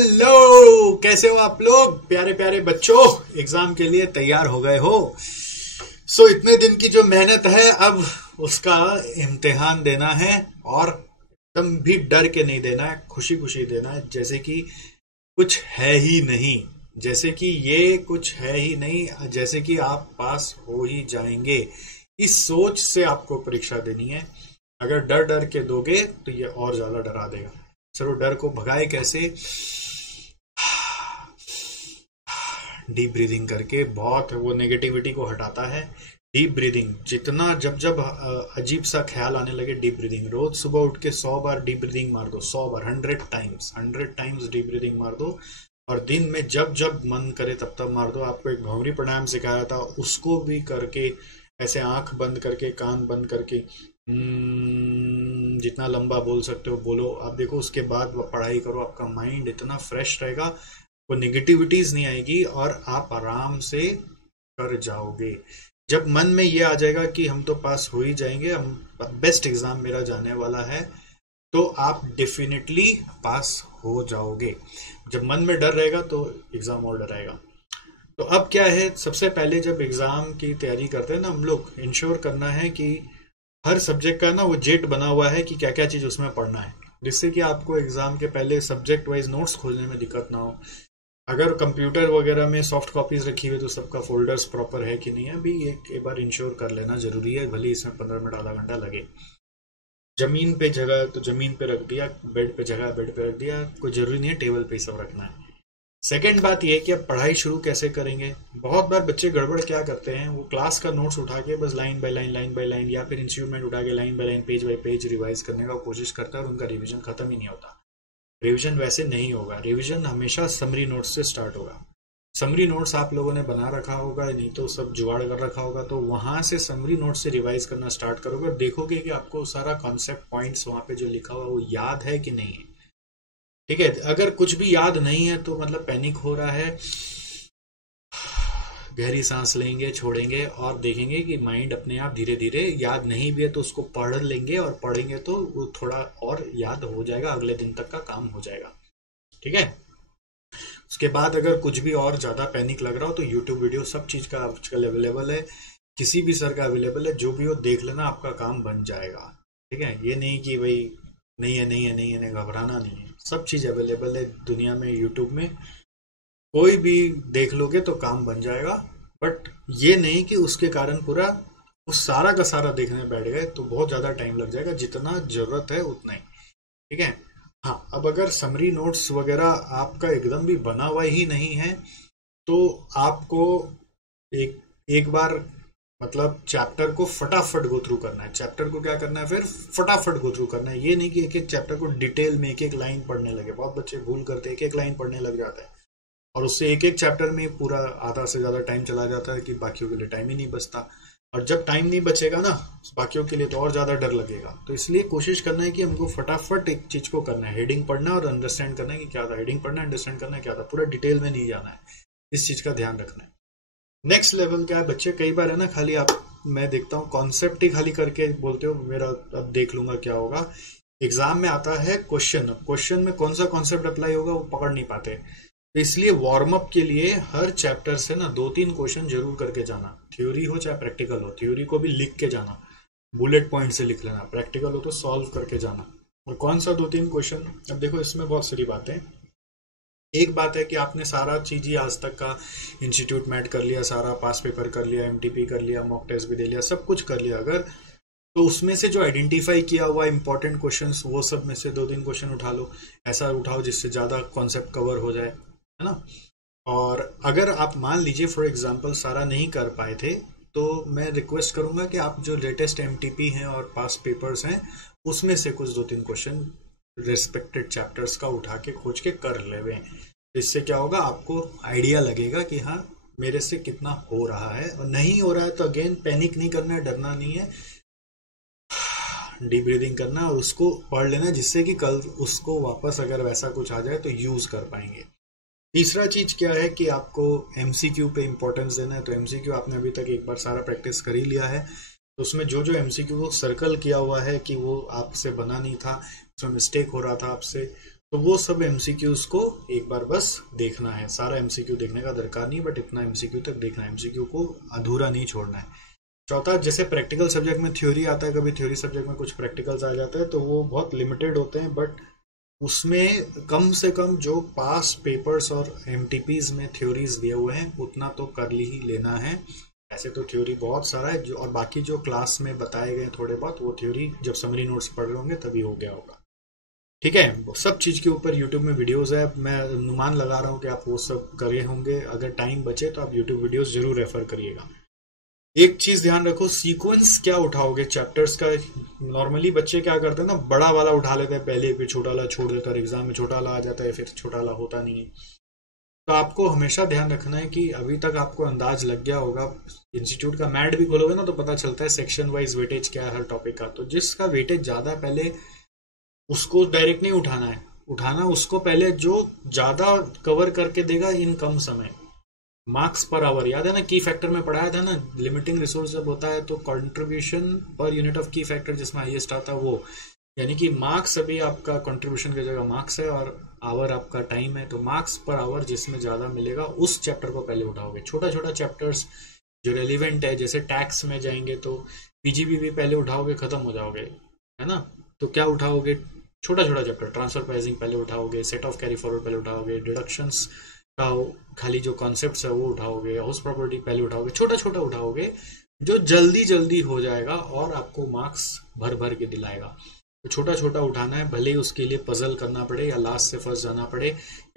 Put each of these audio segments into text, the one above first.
Hello, कैसे हो आप लोग प्यारे प्यारे बच्चों। एग्जाम के लिए तैयार हो गए हो? इतने दिन की जो मेहनत है अब उसका इम्तिहान देना है, और एकदम भी डर के नहीं देना है, खुशी खुशी देना है, जैसे कि कुछ है ही नहीं, जैसे कि ये कुछ है ही नहीं, जैसे कि आप पास हो ही जाएंगे। इस सोच से आपको परीक्षा देनी है। अगर डर डर के दोगे तो ये और ज्यादा डरा देगा। चलो, डर को भगाए कैसे? डीप ब्रीदिंग करके बहुत वो नेगेटिविटी को हटाता है। डीप ब्रीदिंग जितना जब जब अजीब सा ख्याल आने लगे, डीप ब्रीदिंग रोज सुबह उठ के 100 बार डीप ब्रीदिंग मार दो। 100 बार, 100 टाइम्स डीप ब्रीदिंग मार दो। और दिन में जब जब मन करे तब तब मार दो। आपको एक भंवरी प्राणायाम सिखाया था, उसको भी करके ऐसे आंख बंद करके कान बंद करके जितना लंबा बोल सकते हो बोलो। आप देखो, उसके बाद पढ़ाई करो, आपका माइंड इतना फ्रेश रहेगा, वो नेगेटिविटीज नहीं आएगी और आप आराम से कर जाओगे। जब मन में ये आ जाएगा कि हम तो पास हो ही जाएंगे, हम बेस्ट एग्जाम मेरा जाने वाला है, तो आप डेफिनेटली पास हो जाओगे। जब मन में डर रहेगा तो एग्जाम और डराएगा। तो अब क्या है, सबसे पहले जब एग्जाम की तैयारी करते हैं ना हम लोग, इंश्योर करना है कि हर सब्जेक्ट का ना वो जेट बना हुआ है कि क्या क्या चीज उसमें पढ़ना है, जिससे कि आपको एग्जाम के पहले सब्जेक्ट वाइज नोट्स खोलने में दिक्कत ना हो। अगर कंप्यूटर वगैरह में सॉफ्ट कॉपीज रखी हुई तो सबका फोल्डर्स प्रॉपर है कि नहीं है, अभी एक बार इंश्योर कर लेना जरूरी है, भले इसमें 15 मिनट आधा घंटा लगे। जमीन पे जगह तो जमीन पे रख दिया, बेड पे जगह बेड पे रख दिया, कोई जरूरी नहीं है टेबल पे सब रखना है। सेकेंड बात यह है कि अब पढ़ाई शुरू कैसे करेंगे। बहुत बार बच्चे गड़बड़ क्या करते हैं, वो क्लास का नोट्स उठा के बस लाइन बाय लाइन या फिर इंस्ट्रूमेंट उठा के line by line page bye page revise करने का कोशिश करता है और उनका रिवीजन खत्म ही नहीं होता। रिवीजन वैसे नहीं होगा, रिवीजन हमेशा समरी नोट्स से स्टार्ट होगा। समरी नोट्स आप लोगों ने बना रखा होगा, नहीं तो सब जुगाड़ कर रखा होगा, तो वहां से समरी नोट्स से रिवाइज करना स्टार्ट करोगे और देखोगे कि आपको सारा कॉन्सेप्ट पॉइंट्स वहां पे जो लिखा हुआ वो याद है कि नहीं है। ठीक है, अगर कुछ भी याद नहीं है तो मतलब पैनिक हो रहा है, गहरी सांस लेंगे, छोड़ेंगे और देखेंगे कि माइंड अपने आप धीरे धीरे, याद नहीं भी है तो उसको पढ़ लेंगे और पढ़ेंगे तो वो थोड़ा और याद हो जाएगा, अगले दिन तक का काम हो जाएगा। ठीक है, उसके बाद अगर कुछ भी और ज्यादा पैनिक लग रहा हो तो यूट्यूब वीडियो सब चीज का आजकल अवेलेबल है, किसी भी सर का अवेलेबल है, जो भी हो देख लेना, आपका काम बन जाएगा। ठीक है, ये नहीं कि भाई नहीं है नहीं है नहीं है, घबराना नहीं है, सब चीज अवेलेबल है दुनिया में, यूट्यूब में कोई भी देख लोगे तो काम बन जाएगा। बट ये नहीं कि उसके कारण पूरा वो सारा का सारा देखने बैठ गए तो बहुत ज्यादा टाइम लग जाएगा, जितना जरूरत है उतना ही। ठीक है, हाँ, अब अगर समरी नोट्स वगैरह आपका एकदम भी बना हुआ ही नहीं है तो आपको एक एक बार मतलब चैप्टर को फटाफट गो थ्रू करना है। चैप्टर को क्या करना है, फिर फटाफट गो थ्रू करना है। ये नहीं कि एक एक चैप्टर को डिटेल में एक एक लाइन पढ़ने लगे, बहुत बच्चे भूल करते एक एक लाइन पढ़ने लग जाता है और उससे एक एक चैप्टर में पूरा आधा से ज्यादा टाइम चला जाता है कि बाकियों के लिए टाइम ही नहीं बचता। और जब टाइम नहीं बचेगा ना बाकियों के लिए तो और ज्यादा डर लगेगा। तो इसलिए कोशिश करना है कि हमको फटाफट एक चीज को करना है, हेडिंग पढ़ना और अंडरस्टैंड करना है कि क्या था, हेडिंग पढ़ना अंडरस्टैंड करना है क्या था, पूरा डिटेल में नहीं जाना है, इस चीज का ध्यान रखना है। नेक्स्ट लेवल क्या है, बच्चे कई बार है ना खाली आप, मैं देखता हूँ कॉन्सेप्ट ही खाली करके बोलते हो मेरा अब देख लूंगा क्या होगा। एग्जाम में आता है क्वेश्चन, क्वेश्चन में कौन सा कॉन्सेप्ट अप्लाई होगा वो पकड़ नहीं पाते। तो इसलिए वार्म अप के लिए हर चैप्टर से ना 2-3 क्वेश्चन जरूर करके जाना, थ्योरी हो चाहे प्रैक्टिकल हो। थ्योरी को भी लिख के जाना, बुलेट पॉइंट से लिख लेना, प्रैक्टिकल हो तो सॉल्व करके जाना। और कौन सा 2-3 क्वेश्चन, अब देखो इसमें बहुत सारी बातें। एक बात है कि आपने सारा चीज ही आज तक का इंस्टीट्यूट मैट कर लिया, सारा पास पेपर कर लिया, एमटीपी कर लिया, मॉक टेस्ट भी दे लिया, सब कुछ कर लिया। अगर तो उसमें से जो आइडेंटिफाई किया हुआ इंपॉर्टेंट क्वेश्चंस, वो सब में से 2-3 क्वेश्चन उठा लो। ऐसा उठाओ जिससे ज्यादा कॉन्सेप्ट कवर हो जाए, है ना। और अगर आप मान लीजिए फॉर एग्जांपल सारा नहीं कर पाए थे तो मैं रिक्वेस्ट करूंगा कि आप जो लेटेस्ट एमटीपी हैं और पास पेपर्स हैं उसमें से कुछ 2-3 क्वेश्चन रिस्पेक्टेड चैप्टर्स का उठा के खोज के कर लेवे। इससे क्या होगा, आपको आइडिया लगेगा कि हाँ मेरे से कितना हो रहा है, और नहीं हो रहा है तो अगेन पैनिक नहीं करना है, डरना नहीं है, डीप ब्रीदिंग करना और उसको पढ़ लेना, जिससे कि कल उसको वापस अगर वैसा कुछ आ जाए तो यूज कर पाएंगे। तीसरा चीज क्या है कि आपको एमसीक्यू पे इंपॉर्टेंस देना है। तो एमसीक्यू आपने अभी तक एक बार सारा प्रैक्टिस कर ही लिया है, तो उसमें जो जो एमसीक्यू सर्कल किया हुआ है कि वो आपसे बना नहीं था, उसमें मिस्टेक हो रहा था आपसे, तो वो सब एमसीक्यूज को एक बार बस देखना है। सारा एमसीक्यू देखने का दरकार नहीं, बट इतना एमसीक्यू तक देखना है, एमसीक्यू को अधूरा नहीं छोड़ना है। चौथा, जैसे प्रैक्टिकल सब्जेक्ट में थ्योरी आता है, कभी थ्योरी सब्जेक्ट में कुछ प्रैक्टिकल्स आ जाते हैं, तो वो बहुत लिमिटेड होते हैं, बट उसमें कम से कम जो पास पेपर्स और एमटीपीज में थ्योरीज दिए हुए हैं उतना तो कर ही लेना है। ऐसे तो थ्योरी बहुत सारा है जो, और बाकी जो क्लास में बताए गए थोड़े बहुत, वो थ्योरी जब समरी नोट्स पढ़ रहे होंगे तभी हो गया होगा। ठीक है, सब चीज के ऊपर यूट्यूब में वीडियोस है, मैं अनुमान लगा रहा हूँ कि आप वो सब करे होंगे। अगर टाइम बचे तो आप यूट्यूब वीडियोस जरूर रेफर करिएगा। एक चीज ध्यान रखो, सीक्वेंस क्या उठाओगे चैप्टर्स का। नॉर्मली बच्चे क्या करते हैं ना, बड़ा वाला उठा लेते हैं पहले, फिर छोटा वाला छोड़ देता है, एग्जाम में छोटा वाला आ जाता है, फिर छोटा वाला होता नहीं है। तो आपको हमेशा ध्यान रखना है कि अभी तक आपको अंदाज लग गया होगा, इंस्टीट्यूट का मैट भी खोलोगे ना तो पता चलता है सेक्शन वाइज वेटेज क्या है हर टॉपिक का। तो जिसका वेटेज ज्यादा पहले उसको डायरेक्ट नहीं उठाना है, उठाना उसको पहले जो ज्यादा कवर करके देगा इन कम समय। मार्क्स पर आवर याद है ना, की फैक्टर में पढ़ाया था ना, लिमिटिंग रिसोर्स जब होता है तो कंट्रीब्यूशन पर यूनिट ऑफ की फैक्टर जिसमें हाईएस्ट आता है वो, यानी कि मार्क्स अभी आपका कंट्रीब्यूशन की जगह मार्क्स है और आवर आपका टाइम है, तो मार्क्स पर आवर जिसमें ज्यादा मिलेगा उस चैप्टर को पहले उठाओगे। छोटा छोटा चैप्टर्स जो रेलिवेंट है, जैसे टैक्स में जाएंगे तो पीजीबी भी पहले उठाओगे, खत्म हो जाओगे, है ना। तो क्या उठाओगे, छोटा छोटा चैप्टर, ट्रांसफर प्राइसिंग पहले उठाओगे, सेट ऑफ कैरी फॉरवर्ड पहले उठाओगे, डिडक्शंस का खाली जो कॉन्सेप्ट्स है वो उठाओगे, हाउस प्रॉपर्टी पहले उठाओगे, छोटा छोटा उठाओगे जो जल्दी जल्दी हो जाएगा और आपको मार्क्स भर भर के दिलाएगा। तो छोटा छोटा उठाना है, भले ही उसके लिए पजल करना पड़े या लास्ट से फर्स्ट जाना पड़े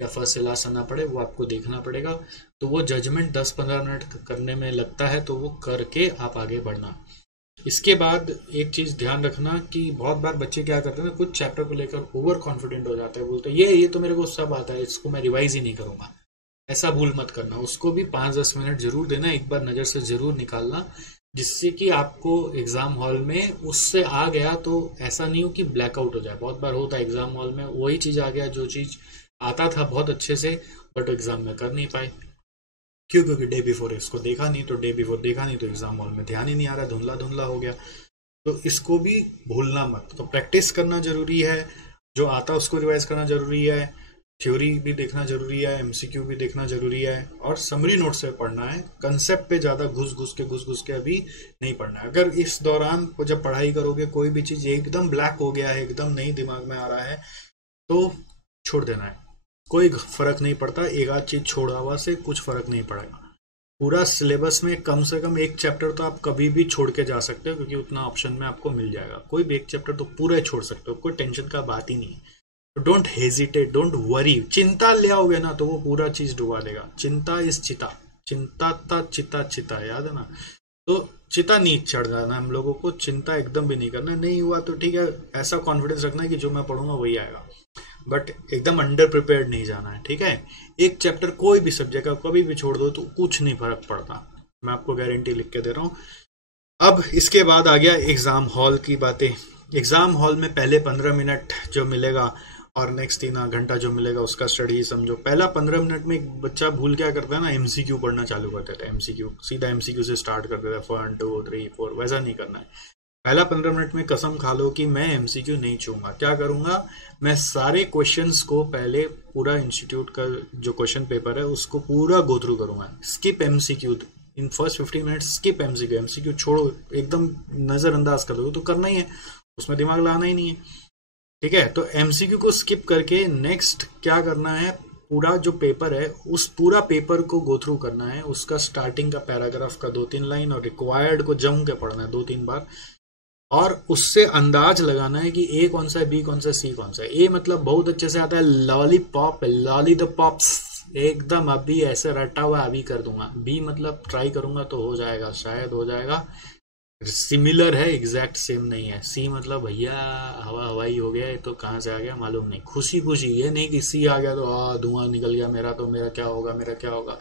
या फर्स्ट से लास्ट आना पड़े, वो आपको देखना पड़ेगा। तो वो जजमेंट 10-15 मिनट करने में लगता है, तो वो करके आप आगे बढ़ना। इसके बाद एक चीज ध्यान रखना कि बहुत बार बच्चे क्या करते हैं ना, कुछ चैप्टर को लेकर ओवर कॉन्फिडेंट हो जाते हैं, बोलते हैं ये तो मेरे को सब आता है, इसको मैं रिवाइज ही नहीं करूंगा। ऐसा भूल मत करना, उसको भी 5-10 मिनट जरूर देना, एक बार नजर से जरूर निकालना, जिससे कि आपको एग्जाम हॉल में उससे आ गया तो ऐसा नहीं हो कि ब्लैकआउट हो जाए। बहुत बार होता है एग्जाम हॉल में वही चीज आ गया जो चीज आता था बहुत अच्छे से, बट एग्जाम में कर नहीं पाए। क्यों? क्योंकि डे बिफोर इसको देखा नहीं, तो डे बिफोर देखा नहीं तो एग्जाम हॉल में ध्यान ही नहीं आ रहा, धुंधला धुंधला हो गया। तो इसको भी भूलना मत। तो प्रैक्टिस करना जरूरी है, जो आता उसको रिवाइज करना जरूरी है, थ्योरी भी देखना जरूरी है, एमसीक्यू भी देखना जरूरी है, और समरी नोट से पढ़ना है। कंसेप्ट पे ज्यादा घुस घुस के अभी नहीं पढ़ना है। अगर इस दौरान जब पढ़ाई करोगे कोई भी चीज एकदम ब्लैक हो गया है, एकदम नहीं दिमाग में आ रहा है, तो छोड़ देना है, कोई फर्क नहीं पड़ता। एक आध चीज छोड़ा से कुछ फर्क नहीं पड़ेगा। पूरा सिलेबस में कम से कम एक चैप्टर तो आप कभी भी छोड़ के जा सकते हो, क्योंकि उतना ऑप्शन में आपको मिल जाएगा। कोई भी एक चैप्टर तो पूरा छोड़ सकते हो, कोई टेंशन का बात ही नहीं है। Don't hesitate, don't worry. चिंता ले आओगे ना तो वो पूरा चीज डुबा देगा। चिंता इस चिता, चिंता ता चिता चिता, याद है ना। तो चिता नहीं चढ़ जाना हम लोगों को, चिंता एकदम भी नहीं करना। नहीं हुआ तो ठीक है, ऐसा कॉन्फिडेंस रखना है कि जो मैं पढ़ूंगा वही आएगा, बट एकदम अंडर प्रिपेयर्ड नहीं जाना है। ठीक है, एक चैप्टर कोई भी सब्जेक्ट का कभी भी छोड़ दो तो कुछ नहीं फर्क पड़ता, मैं आपको गारंटी लिख के दे रहा हूँ। अब इसके बाद आ गया एग्जाम हॉल की बातें। एग्जाम हॉल में पहले 15 मिनट जो मिलेगा और नेक्स्ट 3 घंटा जो मिलेगा उसका स्टडी समझो। पहला 15 मिनट में एक बच्चा भूल क्या करता है ना, एमसीक्यू पढ़ना चालू कर देता है। एमसीक्यू सीधा एमसीक्यू से स्टार्ट कर देता है, 1 2 3 4, वैसा नहीं करना है। पहला 15 मिनट में कसम खा लो कि मैं एमसीक्यू नहीं छूंगा। क्या करूंगा, मैं सारे क्वेश्चंस को पहले पूरा इंस्टीट्यूट का जो क्वेश्चन पेपर है उसको पूरा गो थ्रू करूंगा। Skip MCQ in first 15 minutes, skip MCQ. MCQ छोड़ो, एकदम नजरअंदाज कर दो, तो करना ही है, उसमें दिमाग लाना ही नहीं है। ठीक है, तो एमसीक्यू को स्किप करके नेक्स्ट क्या करना है, पूरा जो पेपर है उस पूरा पेपर को गो थ्रू करना है। उसका स्टार्टिंग का पैराग्राफ का 2-3 लाइन और रिक्वायर्ड को जम के पढ़ना है 2-3 बार, और उससे अंदाज लगाना है कि ए कौन सा है, बी कौन सा है, सी कौन सा है। ए मतलब बहुत अच्छे से आता है, लॉलीपॉप, लॉली द पॉप्स, एकदम अभी ऐसे रटा हुआ अभी कर दूंगा। बी मतलब ट्राई करूंगा तो हो जाएगा, शायद हो जाएगा, सिमिलर है, एग्जैक्ट सेम नहीं है। सी मतलब भैया हवा हवाई हो गया, ये तो कहाँ से आ गया मालूम नहीं, खुशी खुशी। ये नहीं कि सी आ गया तो धुआं निकल गया मेरा, तो मेरा क्या होगा, मेरा क्या होगा।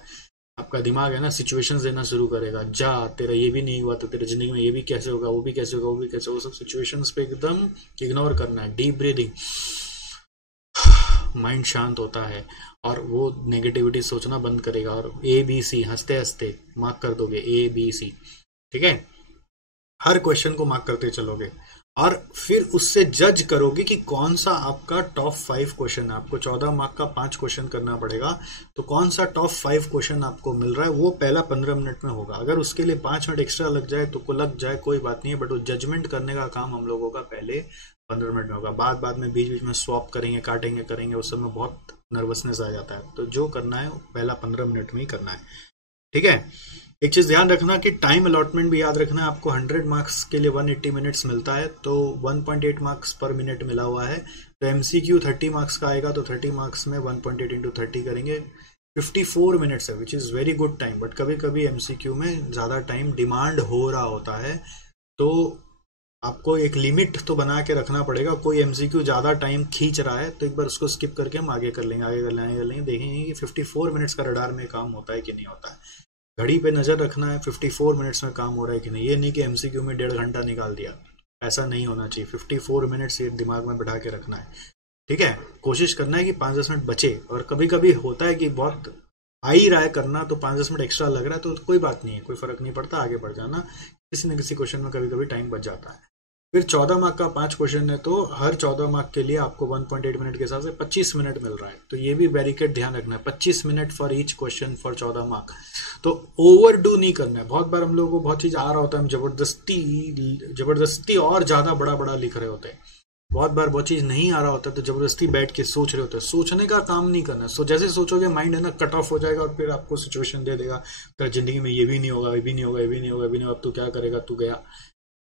आपका दिमाग है ना सिचुएशंस देना शुरू करेगा, जा तेरा ये भी नहीं हुआ तो तेरे जिंदगी में ये भी कैसे होगा, वो भी कैसे होगा, वो भी कैसे, वो सब सिचुएशंस पे एकदम इग्नोर करना है। डीप ब्रीदिंग, माइंड शांत होता है और वो नेगेटिविटी सोचना बंद करेगा, और ABC हंसते हंसते मार्क कर दोगे, ABC। ठीक है, हर क्वेश्चन को मार्क करते चलोगे, और फिर उससे जज करोगे कि कौन सा आपका टॉप 5 क्वेश्चन है। आपको 14 मार्क का 5 क्वेश्चन करना पड़ेगा, तो कौन सा टॉप 5 क्वेश्चन आपको मिल रहा है वो पहला 15 मिनट में होगा। अगर उसके लिए 5 मिनट एक्स्ट्रा लग जाए तो लग जाए, कोई बात नहीं है, बट वो जजमेंट करने का काम हम लोगों का पहले 15 मिनट में होगा। बाद में बीच बीच में स्वैप करेंगे, काटेंगे, करेंगे, उस समय बहुत नर्वसनेस आ जाता है। तो जो करना है पहला 15 मिनट में ही करना है, ठीक है। एक चीज ध्यान रखना कि टाइम अलॉटमेंट भी याद रखना है। आपको 100 मार्क्स के लिए 180 मिनट्स मिलता है, तो 1.8 मार्क्स पर मिनट मिला हुआ है। तो एमसीक्यू 30 मार्क्स का आएगा, तो 30 मार्क्स में 1.8 इंटू 30 करेंगे, 54 मिनट्स है, which is very good time. But कभी कभी एमसीक्यू में ज़्यादा टाइम डिमांड हो रहा होता है, तो आपको एक लिमिट तो बना के रखना पड़ेगा। कोई एमसीक्यू ज़्यादा टाइम खींच रहा है तो एक बार उसको स्किप करके हम आगे कर लेंगे, आगे कर लेंगे, देखेंगे कि 54 मिनट्स का रडार में काम होता है कि नहीं होता है। घड़ी पे नजर रखना है 54 मिनट्स में काम हो रहा है कि नहीं। ये नहीं कि एमसीक्यू में 1.5 घंटा निकाल दिया, ऐसा नहीं होना चाहिए। 54 मिनट्स ये दिमाग में बैठा के रखना है, ठीक है। कोशिश करना है कि 5-10 मिनट बचे, और कभी कभी होता है कि बहुत आ ही रहा है करना, तो 5-10 मिनट एक्स्ट्रा लग रहा है, तो कोई बात नहीं है, कोई फर्क नहीं पड़ता, आगे बढ़ जाना। किसी न किसी क्वेश्चन में कभी कभी टाइम बच जाता है। फिर 14 मार्क का 5 क्वेश्चन है, तो हर 14 मार्क के लिए आपको 1.8 मिनट के हिसाब से 25 मिनट मिल रहा है। तो ये भी बैरिकेड ध्यान रखना है, 25 minute for each question for 14 mark. तो ओवर डू नहीं करना है। बहुत बार हम लोगों को बहुत चीज आ रहा होता है, हम जबरदस्ती और ज्यादा बड़ा बड़ा लिख रहे होते हैं। बहुत बार बहुत चीज नहीं आ रहा होता तो जबरदस्ती बैठ के सोच रहे होते हैं। सोचने का काम नहीं करना है। जैसे सोचोगे माइंड है ना कट ऑफ हो जाएगा, और फिर आपको सिचुएशन दे देगा, तेरा जिंदगी में ये भी नहीं होगा, ये भी नहीं होगा, ये भी नहीं होगा, ये भी नहीं होगा, अब तू क्या करेगा, तू गया।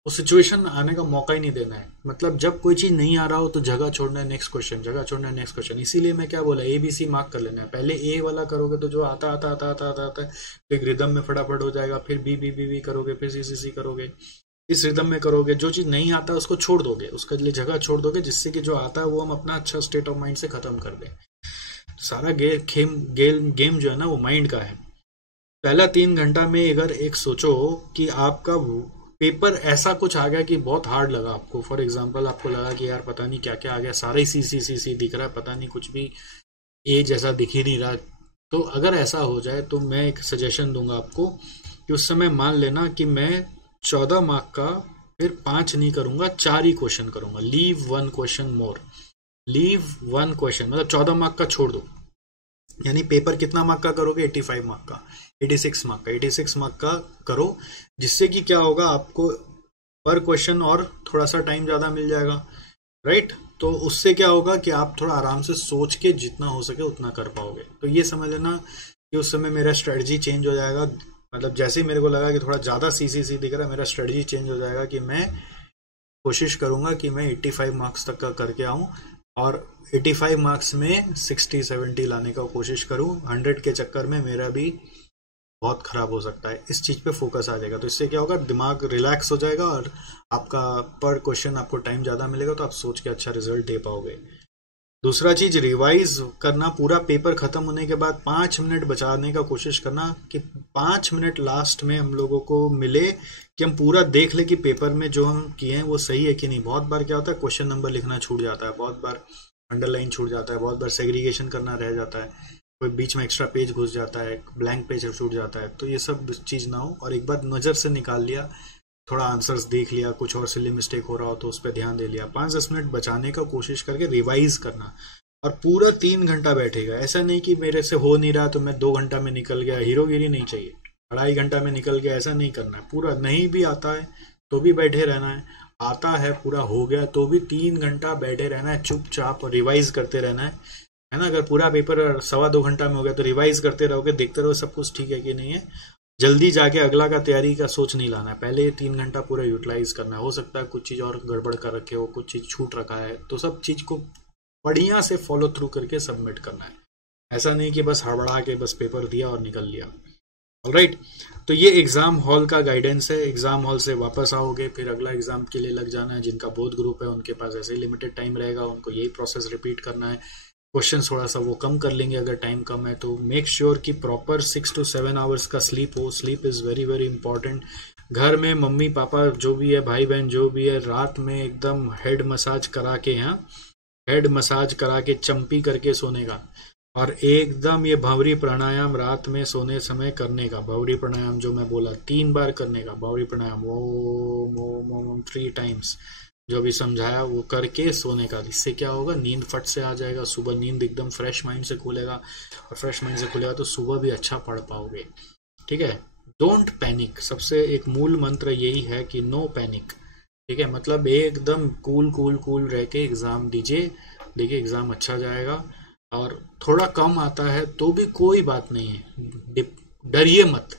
वो सिचुएशन आने का मौका ही नहीं देना है। मतलब जब कोई चीज नहीं आ रहा हो तो जगह छोड़ना है, नेक्स्ट क्वेश्चन, जगह छोड़ना है, नेक्स्ट क्वेश्चन। इसीलिए मैं क्या बोला, ABC मार्क कर लेना है। पहले ए वाला करोगे तो जो आता आता आता आता आता आता है तो एक रिदम में फटाफट हो जाएगा। फिर बी करोगे, फिर सी करोगे, इस रिदम में करोगे। जो चीज नहीं आता उसको छोड़ दोगे, उसके लिए जगह छोड़ दोगे, जिससे कि जो आता है वो हम अपना अच्छा स्टेट ऑफ माइंड से खत्म कर दें। सारा गेम जो है ना वो माइंड का है। पहला 3 घंटा में अगर एक सोचो कि आपका पेपर ऐसा कुछ आ गया कि बहुत हार्ड लगा आपको, फॉर एग्जांपल आपको लगा कि यार पता नहीं क्या क्या आ गया, सारा ही सी दिख रहा है, पता नहीं कुछ भी ए जैसा दिख ही नहीं रहा। तो अगर ऐसा हो जाए तो मैं एक सजेशन दूंगा आपको कि उस समय मान लेना कि मैं 14 मार्क का फिर 5 नहीं करूंगा, 4 ही क्वेश्चन करूंगा। लीव 1 क्वेश्चन मोर, लीव 1 क्वेश्चन, मतलब 14 मार्क का छोड़ दो। यानी पेपर कितना मार्क का करोगे, 85 मार्क का, 86 मार्क का, 86 मार्क का करो। जिससे कि क्या होगा, आपको पर क्वेश्चन और थोड़ा सा टाइम ज्यादा मिल जाएगा, राइट। तो उससे क्या होगा कि आप थोड़ा आराम से सोच के जितना हो सके उतना कर पाओगे। तो ये समझ लेना कि उस समय मेरा स्ट्रेटजी चेंज हो जाएगा। मतलब जैसे ही मेरे को लगा कि थोड़ा ज्यादा सी दिख रहा है, मेरा स्ट्रेटजी चेंज हो जाएगा कि मैं कोशिश करूंगा कि मैं 85 मार्क्स तक का करके आऊं, और 85 मार्क्स में 60-70 लाने का कोशिश करूं। 100 के चक्कर में मेरा भी बहुत खराब हो सकता है। इस चीज पे फोकस आ जाएगा, तो इससे क्या होगा, दिमाग रिलैक्स हो जाएगा और आपका पर क्वेश्चन आपको टाइम ज्यादा मिलेगा, तो आप सोच के अच्छा रिजल्ट दे पाओगे। दूसरा चीज, रिवाइज करना। पूरा पेपर खत्म होने के बाद 5 मिनट बचाने का कोशिश करना कि 5 मिनट लास्ट में हम लोगों को मिले कि हम पूरा देख ले कि पेपर में जो हम किए हैं वो सही है कि नहीं। बहुत बार क्या होता है, क्वेश्चन नंबर लिखना छूट जाता है, बहुत बार अंडरलाइन छूट जाता है, बहुत बार सेग्रीगेशन करना रह जाता है, कोई बीच में एक्स्ट्रा पेज घुस जाता है, ब्लैंक पेज छूट जाता है। तो ये सब चीज ना हो, और एक बार नजर से निकाल लिया, थोड़ा आंसर्स देख लिया, कुछ और सिली मिस्टेक हो रहा हो तो उस पर ध्यान दे लिया। 5-10 मिनट बचाने का कोशिश करके रिवाइज करना, और पूरा 3 घंटा बैठेगा। ऐसा नहीं कि मेरे से हो नहीं रहा तो मैं 2 घंटा में निकल गया, हीरोगिरी नहीं चाहिए। 2.5 घंटा में निकल गया, ऐसा नहीं करना है। पूरा नहीं भी आता है तो भी बैठे रहना है, आता है पूरा हो गया तो भी 3 घंटा बैठे रहना है चुपचाप, और रिवाइज करते रहना है ना। अगर पूरा पेपर 1.25-2 घंटा में हो गया तो रिवाइज करते रहोगे, देखते रहो सब कुछ ठीक है कि नहीं है। जल्दी जाके अगला का तैयारी का सोच नहीं लाना है, पहले 3 घंटा पूरा यूटिलाइज करना है। हो सकता है कुछ चीज और गड़बड़ कर रखे हो, कुछ चीज छूट रखा है, तो सब चीज को बढ़िया से फॉलो थ्रू करके सबमिट करना है। ऐसा नहीं कि बस हड़बड़ा के बस पेपर दिया और निकल लिया। ऑलराइट, तो ये एग्जाम हॉल का गाइडेंस है। एग्जाम हॉल से वापस आओगे, फिर अगला एग्जाम के लिए लग जाना है। जिनका बोथ ग्रुप है उनके पास ऐसे ही लिमिटेड टाइम रहेगा, उनको यही प्रोसेस रिपीट करना है। क्वेश्चन थोड़ा सा वो कम कर लेंगे अगर टाइम कम है तो। मेक श्योर कि प्रॉपर 6 to 7 आवर्स का स्लीप हो। Sleep is very very important. घर में मम्मी पापा जो भी है, भाई बहन जो भी है, रात में एकदम हेड मसाज करा के, यहाँ हेड मसाज करा के चंपी करके सोने का, और एकदम ये भंवरी प्राणायाम रात में सोने समय करने का। भंवरी प्राणायाम जो मैं बोला 3 बार करने का, भंवरी प्राणायाम ओम ओम ओम 3 टाइम्स, जो अभी समझाया वो करके सोने का। इससे क्या होगा, नींद फट से आ जाएगा, सुबह नींद एकदम फ्रेश माइंड से खुलेगा, और फ्रेश माइंड से खुलेगा तो सुबह भी अच्छा पढ़ पाओगे। ठीक है। डोंट पैनिक, सबसे एक मूल मंत्र यही है कि नो पैनिक। ठीक है, मतलब एकदम कूल कूल कूल रह के एग्जाम दीजिए। देखिए एग्जाम अच्छा जाएगा, और थोड़ा कम आता है तो भी कोई बात नहीं है, डरिए मत।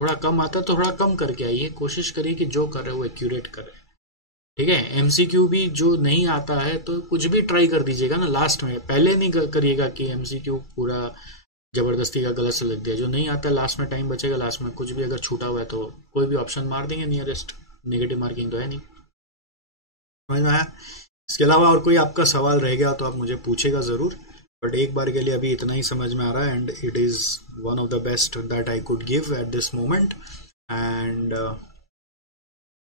थोड़ा कम आता है तो थोड़ा कम करके आइए, कोशिश करिए कि जो कर रहे हो एक्यूरेट करें। ठीक है। एमसीक्यू भी जो नहीं आता है तो कुछ भी ट्राई कर दीजिएगा ना लास्ट में, पहले नहीं करिएगा कि एमसीक्यू पूरा जबरदस्ती का गलत से लिख दिया। जो नहीं आता है लास्ट में टाइम बचेगा, लास्ट में कुछ भी अगर छूटा हुआ है तो कोई भी ऑप्शन मार देंगे नियरेस्ट, नेगेटिव मार्किंग तो है नहीं। समझ में आया? इसके अलावा और कोई आपका सवाल रह गया तो आप मुझे पूछेगा ज़रूर, बट एक बार के लिए अभी इतना ही समझ में आ रहा है, and it is one of the best that I could give at this moment. And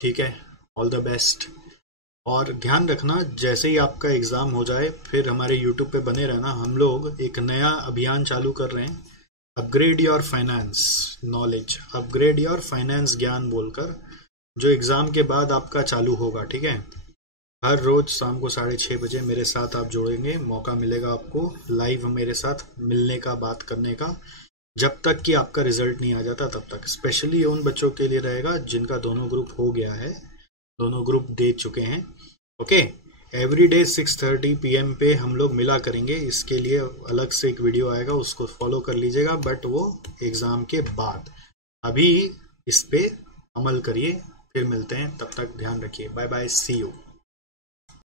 ठीक है, ऑल द बेस्ट। और ध्यान रखना, जैसे ही आपका एग्ज़ाम हो जाए फिर हमारे यूट्यूब पे बने रहना। हम लोग एक नया अभियान चालू कर रहे हैं, upgrade your finance knowledge, upgrade your finance ज्ञान बोलकर, जो एग्ज़ाम के बाद आपका चालू होगा। ठीक है। हर रोज शाम को 6:30 बजे मेरे साथ आप जुड़ेंगे, मौका मिलेगा आपको लाइव मेरे साथ मिलने का, बात करने का, जब तक कि आपका रिजल्ट नहीं आ जाता तब तक। स्पेशली उन बच्चों के लिए रहेगा जिनका दोनों ग्रुप हो गया है, दोनों ग्रुप दे चुके हैं। ओके। एवरीडे 6:30 PM पे हम लोग मिला करेंगे। इसके लिए अलग से एक वीडियो आएगा, उसको फॉलो कर लीजिएगा, बट वो एग्ज़ाम के बाद। अभी इस पे अमल करिए, फिर मिलते हैं, तब तक ध्यान रखिए। Bye bye, see you.